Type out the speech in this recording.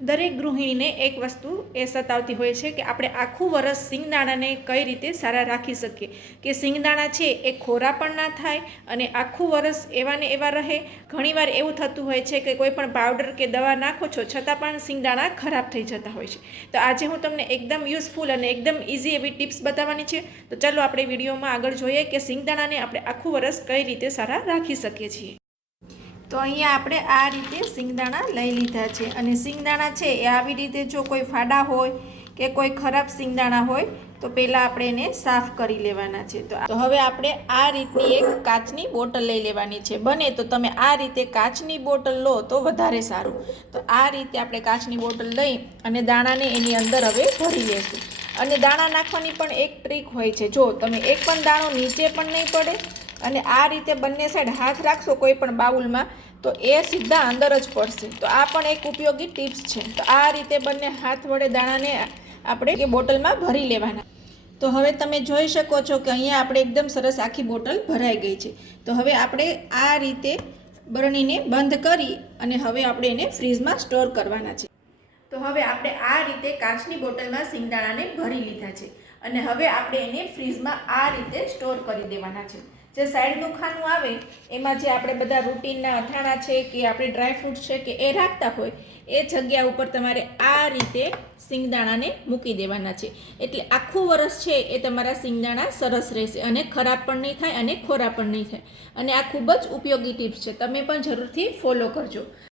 દરેક ગૃહિણીને એક વસ્તુ એ સતાવતી હોય છે કે આપણે આખું વરસ સિંગદાણાને કઈ રીતે સારા રાખી શકીએ, કે સિંગદાણા છે એ ખોરા પણ ના થાય અને આખું વરસ એવા ને એવા રહે. ઘણીવાર એવું થતું હોય છે કે કોઈ પણ પાવડર કે દવા નાખો છો છતાં પણ સિંગદાણા ખરાબ થઈ જતા હોય છે. તો આજે હું તમને એકદમ યુઝફુલ અને એકદમ ઇઝી એવી ટિપ્સ બતાવવાની છે. તો ચાલો આપણે વિડીયોમાં આગળ જોઈએ કે સિંગદાણાને આપણે આખું વરસ કઈ રીતે સારા રાખી શકીએ છીએ. તો અહીંયા આપણે આ રીતે સિંગદાણા લઈ લીધા છે અને સિંગદાણા છે એ આવી રીતે જો કોઈ ફાડા હોય કે કોઈ ખરાબ સિંગદાણા હોય તો પહેલાં આપણે એને સાફ કરી લેવાના છે. તો હવે આપણે આ રીતની એક કાચની બોટલ લઈ લેવાની છે. બને તો તમે આ રીતે કાચની બોટલ લો તો વધારે સારું. તો આ રીતે આપણે કાચની બોટલ લઈ અને દાણાને એની અંદર હવે ભરી લેશું. અને દાણા નાખવાની પણ એક ટ્રીક હોય છે. જો તમે એક પણ દાણો નીચે પણ નહીં પડે અને આ રીતે બંને સાઈડ હાથ રાખશો કોઈ પણ બાઉલમાં તો એ સીધા અંદર જ પડશે. તો આ પણ એક ઉપયોગી ટિપ્સ છે. તો આ રીતે બંને હાથ વડે દાણાને આપણે એ બોટલમાં ભરી લેવાના. તો હવે તમે જોઈ શકો છો કે અહીંયા આપણે એકદમ સરસ આખી બોટલ ભરાઈ ગઈ છે. તો હવે આપણે આ રીતે બરણીને બંધ કરી અને હવે આપણે એને ફ્રીજમાં સ્ટોર કરવાના છે. તો હવે આપણે આ રીતે કાચની બોટલમાં સિંગદાણાને ભરી લીધા છે અને હવે આપણે એને ફ્રીજમાં આ રીતે સ્ટોર કરી દેવાના છે. જે સાઈડનું ખાનું આવે એમાં જે આપણે બધા રૂટીનના અથાણા છે કે આપણે ડ્રાયફ્રૂટ્સ છે કે એ રાખતા હોય એ જગ્યા ઉપર તમારે આ રીતે સિંગદાણાને મૂકી દેવાના છે. એટલે આખું વરસ છે એ તમારા સિંગદાણા સરસ રહેશે અને ખરાબ પણ નહીં થાય અને ખોરા પણ નહીં થાય. અને આ ખૂબ જ ઉપયોગી ટિપ્સ છે. તમે પણ જરૂરથી ફોલો કરજો.